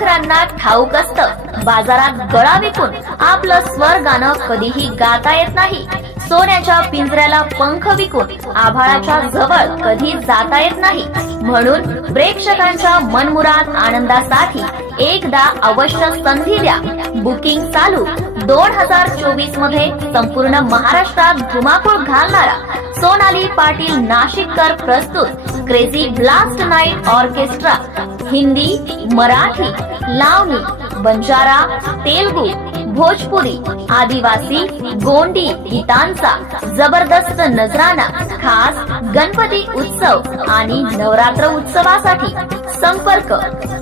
पाखरांना ठाऊक असतं. बाजारात गळा विकून आपलं स्वर गाणं कधीही गाता येत नाही. सोन्याच्या पिंजऱ्याला पंख विकून आभाळाच्या जवळ कधी जाता येत नाही. म्हणून प्रेक्षकांच्या मनमुराद आनंदासाठी एकदा अवश्य संधी द्या. बुकिंग चालू. दोन हजार चोवीसमध्ये संपूर्ण महाराष्ट्रात धुमाकूळ घालणारा सोनाली पाटील नाशिककर प्रस्तुत crazy blast night orchestra Hindi Marathi lavani Banjara Telugu Bhojpuri Adivasi Gondi गीतांचा जबरदस्त नजराना खास गणपती उत्सव आणि नवरात्र उत्सवासाठी संपर्क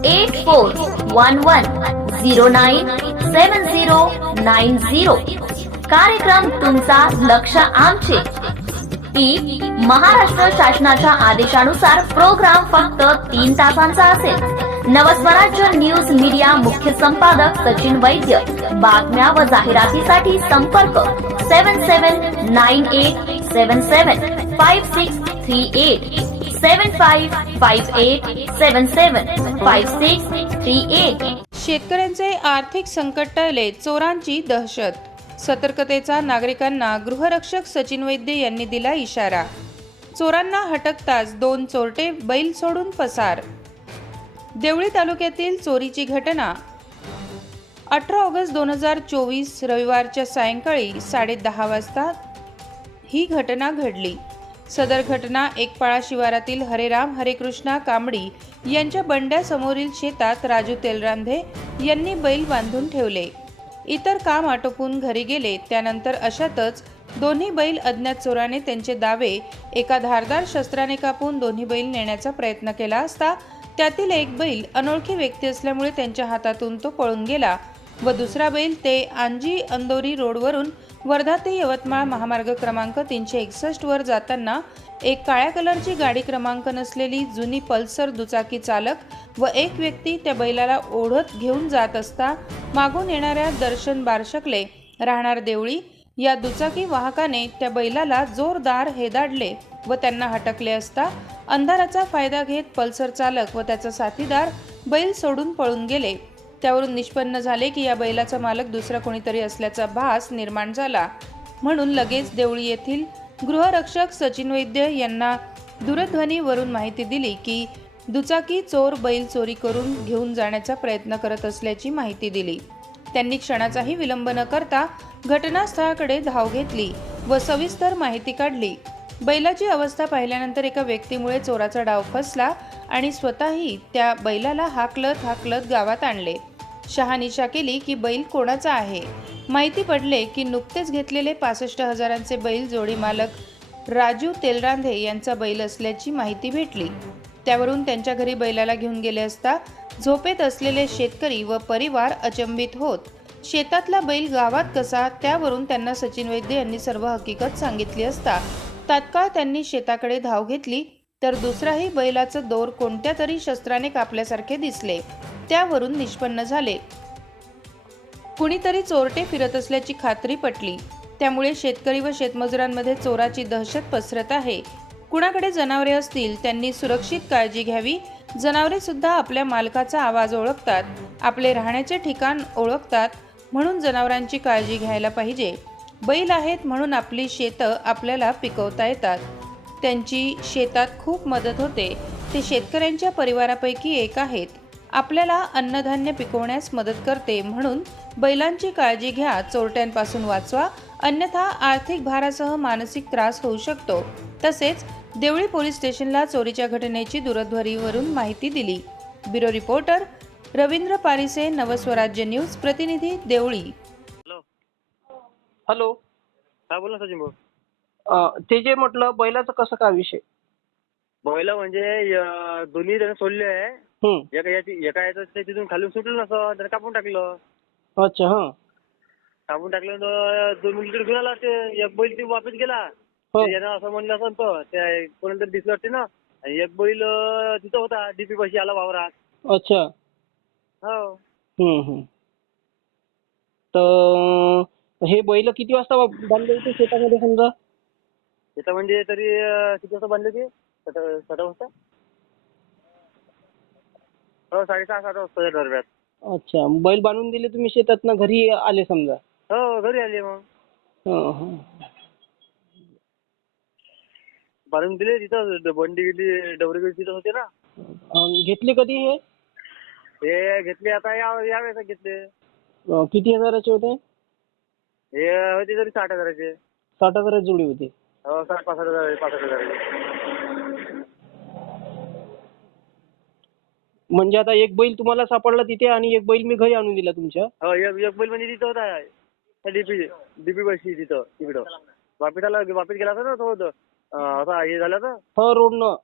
eight four one one zero nine seven zero nine zero. कार्यक्रम तुमचा लक्ष आमचे. टीप महाराष्ट्र शासनाच्या आदेशानुसार प्रोग्राम फक्त तीन तासांचा असेल. नवस्वराज्य न्यूज मीडिया मुख्य संपादक सचिन वैद्य. बातम्या व जाहिरातीसाठी संपर्क seven seven nine eight seven seven five six three eight. Seven five five eight seven seven five six three eight. शेतकऱ्यांचे आर्थिक संकट टळले चोरांची दहशत. सतर्कतेचा नागरिकांना गृहरक्षक सचिन वैद्य यांनी दिला इशारा. चोरांना हटकताच दोन चोरटे बैल सोडून पसार. देवळी तालुक्यातील चोरीची घटना. अठरा ऑगस्ट दोन हजार चोवीस रविवारच्या सायंकाळी साडेदहा वाजता ही घटना घडली. सदर घटना एकपाळा शिवारातील हरेराम हरेकृष्णा कांबडी यांच्या बंड्यासमोरील शेतात राजू तेलरांधे यांनी बैल बांधून ठेवले. इतर काम आटोपून घरी गेले. त्यानंतर अशातच दोन्ही बैल अज्ञात चोराने त्यांचे दावे एका धारदार शस्त्राने कापून दोन्ही बैल नेण्याचा प्रयत्न केला असता त्यातील एक बैल अनोळखी व्यक्ती असल्यामुळे त्यांच्या हातातून तो पळून गेला व दुसरा बैल ते आंजी अंदोरी रोडवरून वर्धा ते यवतमाळ महामार्ग क्रमांक तीनशे एकसष्ट वर जाताना एक काळ्या कलरची गाडी क्रमांक नसलेली जुनी पल्सर दुचाकी चालक व एक व्यक्ती त्या बैलाला ओढत घेऊन जात असता मागून येणाऱ्या दर्शन बारशकले राहणार देवळी या दुचाकी वाहकाने त्या बैलाला जोरदार हेदाडले व त्यांना हटकले असता अंधाराचा फायदा घेत पल्सर चालक व त्याचा साथीदार बैल सोडून पळून गेले. त्यावरून निष्पन्न झाले की या बैलाचा मालक दुसरा कोणीतरी असल्याचा भास निर्माण झाला. म्हणून लगेच देवळी येथील गृहरक्षक सचिन वैद्य यांना दूरध्वनीवरून माहिती दिली की दुचाकी चोर बैल चोरी करून घेऊन जाण्याचा प्रयत्न करत असल्याची माहिती दिली. त्यांनी क्षणाचाही विलंब न करता घटनास्थळाकडे धाव घेतली व सविस्तर माहिती काढली. बैलाची अवस्था पाहिल्यानंतर एका व्यक्तीमुळे चोराचा डाव फसला आणि स्वतःही त्या बैलाला हाकलत हाकलत गावात आणले. शहानिशा केली की बैल कोणाचा आहे? माहिती पडले की नुकतेच घेतलेले पासष्ट हजारांचे बैल जोडी मालक राजू तेलरांधे यांचा बैल असल्याची माहिती भेटली. त्यावरून त्यांच्या घरी बैलाला घेऊन गेले असता झोपेत असलेले शेतकरी व परिवार अचंबित होत. शेतातला बैल गावात कसा? त्यावरून त्यांना सचिन वैद्य यांनी सर्व हकीकत सांगितली असता तात्काळ त्यांनी शेताकडे धाव घेतली तर दुसराही बैलाचं दोर कोणत्या तरी शस्त्राने कापल्यासारखे दिसले. त्यावरून निष्पन्न झाले. कुणीतरी चोरटे फिरत असल्याची खात्री पटली. त्यामुळे शेतकरी व शेतमजुरांमध्ये चोराची दहशत पसरत आहे. कुणाकडे जनावरे असतील त्यांनी सुरक्षित काळजी घ्यावी. जनावरे सुद्धा आपल्या मालकाचा आवाज ओळखतात. आपले राहण्याचे ठिकाण ओळखतात. म्हणून जनावरांची काळजी घ्यायला पाहिजे. बैल आहेत म्हणून आपली शेतं आपल्याला पिकवता येतात. त्यांची शेतात खूप मदत होते. ते शेतकऱ्यांच्या परिवारापैकी एक आहेत. आपल्याला अन्नधान्य पिकवण्यास मदत करते म्हणून बैलांची काळजी घ्या चोरट्यांपासून वाचवा. अन्यथा आर्थिक भारासह मानसिक त्रास होऊ शकतो. तसेच देवळी पोलीस स्टेशनला चोरीच्या घटनेची दूरध्वनीवरून माहिती दिली. Bureau reporter Ravindra Parise Navswarajya news प्रतिनिधी देवळी. हॅलो हा बोला सचिन भाऊ. अं, ते जे म्हटलं बैलाचं कसं काय विषय? बैल म्हणजे दोन्ही जण सोडले आहे. हं, एका याची एका याचं ते तिथून खालून सुटलं नसं त्याने कापून टाकलं. अच्छा हां. कापून टाकलं तर दोन मिनिटं घेऊन आला ते एक बैल ते वापस गेला. हो. ते यानं असं म्हणलं असं तर त्या कोणाला दिसलं वाटते ना. आणि एक बैल अं, तिथं होता डीपी पाशी आला वावरात. अच्छा. हो. हं, हं. तर हे बैल किती वाजता बांधले होते शेतामध्ये समजा? तिथं म्हणजे तरी अं, किती वाजता बांधले ते सात वाजता? हो साडेसहा सात वाजता दरम्यान. अच्छा बैल बांधून दिले तुम्ही शेतात घरी आले समजा? हो घरी आले मग. हं, हं. बांधून दिले तिथं ड- बंडी गिंडी डबरी गिडी तिथं होते ना. अं, घेतले कधी हे? हे घेतले आता या यावेळेस घेतले. अं, किती हजाराचे होते? हे होते तरी साठ हजाराचे. साठ हजाराची जोडी होती. हो साठ पाच हजार पाच हजाराचे. म्हणजे आता एक बैल तुम्हाला सापडला तिथे आणि एक बैल मी घरी आणून दिला तुमच्या? हो एक एक बैल म्हणजे तिथं होता. डीपी डीपी बसची तिथं तिकडं. वापिस आला वापिस गेला होता ना तो असा हे झालं तर हो रोडनं.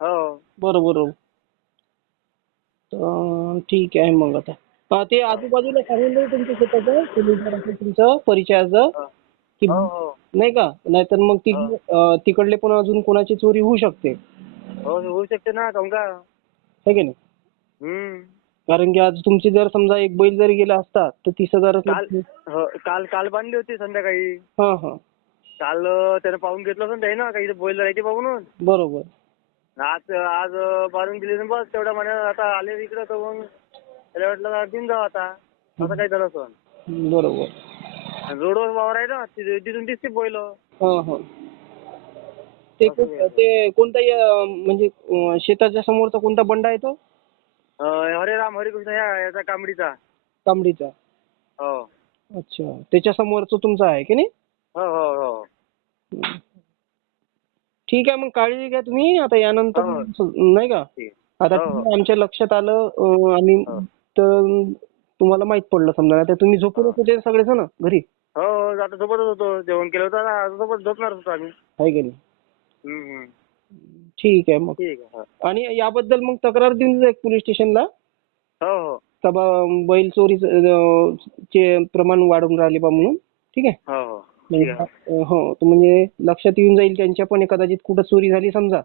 हो. बरोबर ठीक आहे मग आता. अं, ते आजूबाजूला सांगून देऊ तुमच्या शेताचं. पोलीस असेल तुमचं परिचयाचं की हो हो. नाही का? नाहीतर मग ती अं, तिकडले पण अजून कोणाची चोरी होऊ शकते. हो होऊ शकते ना काहून का है की नाही? हम्म. कारण की आज तुमची जर समजा एक बैल जरी गेला असता तर तीस काल हो काल काल बांधली होती संध्याकाळी. हा हा. काल अं, त्यानं पाहून घेतलं त्याने ना काही बैल राहते बा म्हणून बरोबर. आज आज अं, बांधून दिली ना बस तेवढ्या महिन्यात आता आले इकडं तर मग. त्याला वाटलं का देऊन जाऊ आता. असं काही झालं असं बरोबर. रोडवर वावर आहे ना तिथे- तिथून दिसते बैल हा हा. ते ते कोणता या- म्हणजे अं, शेताच्या समोरचा कोणता बंडा आहे तो? हरे राम हरे कृष्ण या याचा कांबडीचा. तांबडीचा हो. अच्छा. त्याच्या समोरचं तुमचा आहे की नाही? हो हो हो. ठीक आहे मग काळजी घ्या तुम्ही. आता यानंतर हो. नाही का? ठीक. आता हो, हो. आमच्या लक्षात आलं अं, आणि हो. तर तुम्हाला माहीत पडलं समजा आता तुम्ही झोपूनच होते सगळेजण घरी. हो हो आता सोबतच होतो जेवण केलं होतं ना आता सोबत झोपणार होतो आम्ही. आहे की नाही? हम्म, हम्म. ठीक आहे मग. ठीक आहे. आणि याबद्दल मग तक्रार देऊन जा पोलीस स्टेशनला. हो हो. का बा बैल चोरी चे प्रमाण वाढून राहिले बा म्हणून. ठीक आहे? हो हो. ठीक म्हणजे आहे. अं, हो तर म्हणजे लक्षात येऊन जाईल त्यांच्या पण कदाचित कुठं चोरी झाली समजा.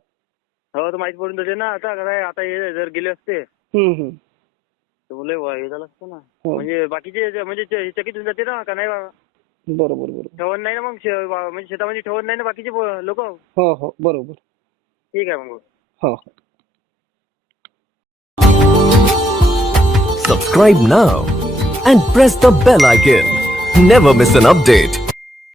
हो तर माहीत पडून जाते ना आता काय आता हे जर गेले असते. हम्म हम्म. तर मुले हे झालं असतं ना. हो. म्हणजे बाकीचे जे- म्हणजे जे- चकित होऊन जाते ना का नाही बा? बरोबर बरोबर. ठेवत नाही ना मग शे- म्हणजे शेतामध्ये ठेवत नाही ना बाकीचे लोक? हो हो. बरोबर. ठीक आहे मग. हो हो. Subscribe now and press the bell icon. Never miss an update.